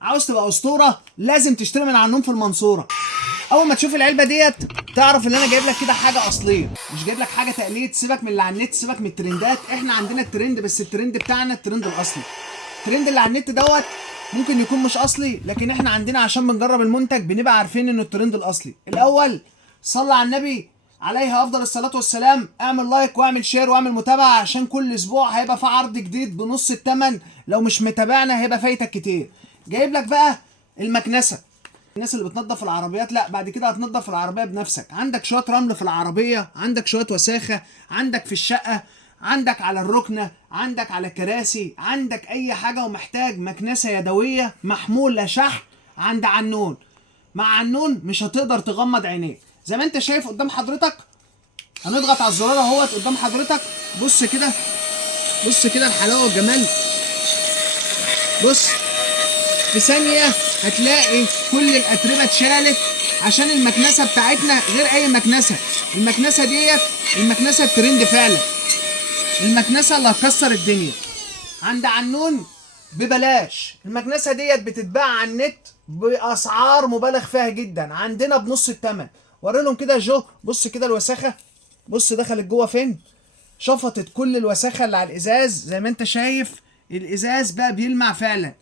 عاوز تبقى اسطوره لازم تشتري من عنهم في المنصوره. اول ما تشوف العلبه ديت تعرف ان انا جايب لك كده حاجه اصليه، مش جايب لك حاجه تقليد. سيبك من اللي على النت، سيبك من الترندات، احنا عندنا الترند، بس الترند بتاعنا الترند الاصلي. الترند اللي على النت دوت ممكن يكون مش اصلي، لكن احنا عندنا عشان بنجرب المنتج بنبقى عارفين انه الترند الاصلي. الاول صلى على النبي عليه افضل الصلاه والسلام، اعمل لايك واعمل شير واعمل متابعه، عشان كل اسبوع هيبقى في عرض جديد بنص الثمن. لو مش متابعنا هيبقى فايتك كتير. جايب لك بقى المكنسه. الناس اللي بتنظف العربيات، لا بعد كده هتنظف العربيه بنفسك. عندك شويه رمل في العربيه، عندك شويه وساخه، عندك في الشقه، عندك على الركنه، عندك على كراسي، عندك اي حاجه ومحتاج مكنسه يدويه محموله شحن عند عنون. مع عنون مش هتقدر تغمض عينيك زي ما انت شايف قدام حضرتك. هنضغط على الزرار اهوت قدام حضرتك. بص كده، بص كده الحلاوه والجمال. بص في ثانيه هتلاقي كل الاتربه اتشالت، عشان المكنسه بتاعتنا غير اي مكنسه. المكنسه ديت المكنسه الترند فعلا، المكنسه اللي هتكسر الدنيا. عند عنون ببلاش. المكنسه ديت بتتباع على النت باسعار مبالغ فيها جدا، عندنا بنص الثمن. وري لهم كده جو، بص كده الوساخه، بص دخلت جوه فين، شفطت كل الوساخه اللي على الازاز زي ما انت شايف. الازاز بقى بيلمع فعلا.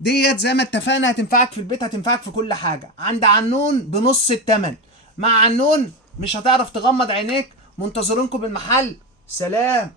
ديت زي ما اتفقنا هتنفعك في البيت، هتنفعك في كل حاجه. عند عنون بنص الثمن. مع عنون مش هتعرف تغمض عينيك. منتظرينكم بالمحل. سلام.